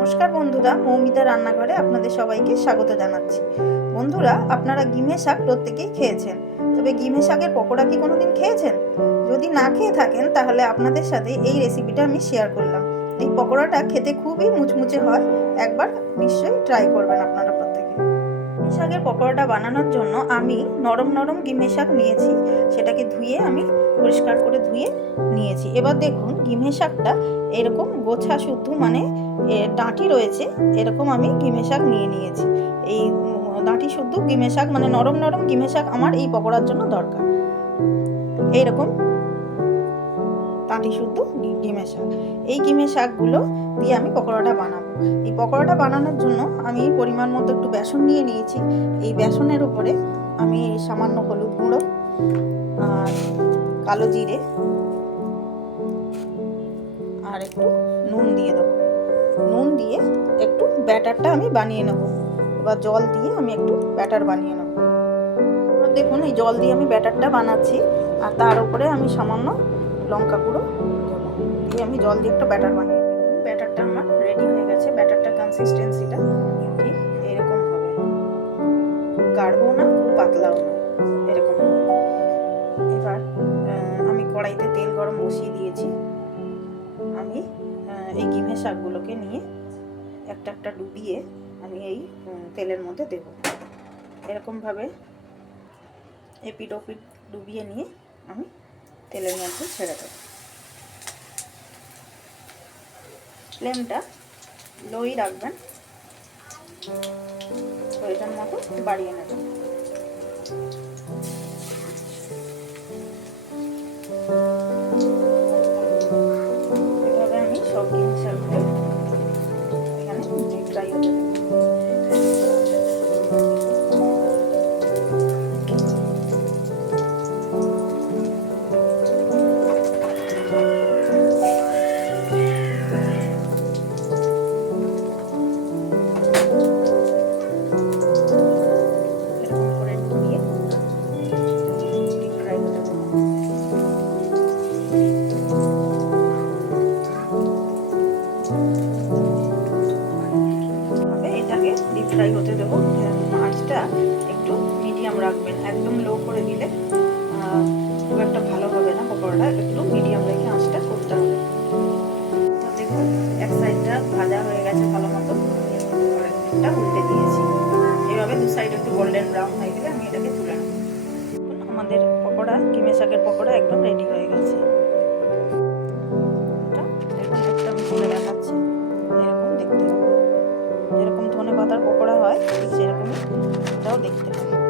নমস্কার বন্ধুরা, মৌমিতা রান্নাঘরে আপনাদের সবাইকে স্বাগত জানাচ্ছি। বন্ধুরা, আপনারা গিমে শাক প্রত্যেকেই খেয়েছেন, তবে গিমে শাকের পকোড়া কি কোনোদিন খেয়েছেন? যদি না খেয়ে থাকেন, তাহলে আপনাদের সাথে এই রেসিপিটা আমি শেয়ার করলাম। এই পকোড়াটা খেতে খুবই মুচমুচে হয়, একবার নিশ্চয়ই ট্রাই করবেন আপনারা। শাকের পকোড়াটা বানানোর জন্য আমি নরম নরম গিমে শাক নিয়েছি। সেটাকে ধুয়ে আমি পরিষ্কার করে ধুয়ে নিয়েছি। এবার দেখুন গিমে শাকটা এরকম গোছা শুদ্ধ মানে ডাঁটি রয়েছে, এরকম আমি গিমে শাক নিয়ে নিয়েছি। এই ডাঁটি শুদ্ধ গিমে শাক মানে নরম নরম গিমে শাক আমার এই পকোড়ার জন্য দরকার। এইরকম ডাঁটি শুদ্ধ গিমে শাক। এই গিমে শাকগুলো দিয়ে আমি পকোড়াটা বানাবো। এই পকোড়াটা বানানোর জন্য আমি পরিমাণ মতো একটু বেসন নিয়ে নিয়েছি। এই বেসনের উপরে আমি সামান্য হলুদ গুঁড়ো আর কালো জিরে আর একটু নুন দিয়ে দেবো। নুন দিয়ে একটু ব্যাটারটা আমি বানিয়ে নেব। এবার জল দিয়ে আমি একটু ব্যাটার বানিয়ে নেব। দেখুন, এই জল দিয়ে আমি ব্যাটারটা বানাচ্ছি। আর তার উপরে আমি সামান্য লঙ্কা গুঁড়ো দিয়ে আমি জল দিয়ে একটা ব্যাটার বানিয়ে ব্যাটারটা আমার রেডি হয়ে গেছে। ব্যাটারটা কনসিস্টেন্সিটা ঠিক এরকম হবে। গাঢ়ও না, খুব পাতলাও না, এরকম এবার আমি কড়াইতে তেল গরম বসিয়ে দিয়েছি। আমি এই গিমে শাকগুলোকে নিয়ে একটা একটা ডুবিয়ে আমি এই তেলের মধ্যে দেব। এরকমভাবে এপিট ওপিট ডুবিয়ে নিয়ে আমি তেলের মধ্যে ছেড়ে দেব। ফ্লেমটা লোই রাখবেন। প্রয়োজন মতো বাড়িয়ে নেবেন এটাকে ডিপ ফ্রাই হতে দেবো। আঁচটা একটু মিডিয়াম রাখবেন, একদম লো করে দিলে খুব একটা ভালো হবে না পকোড়াটা, একটু মিডিয়াম রেখে আঁচটা করতে তো দেখুন, এক সাইডটা ভাজা হয়ে গেছে ভালো মতো। আরেকটা উল্টে দিয়েছি। এভাবে দু সাইড একটু গোল্ডেন ব্রাউন হয়ে আমি এটাকে তুলে আমাদের পকোড়া কিমে শাকের পকোড়া একদম রেডি হয়ে গেছে। দেখতে হবে।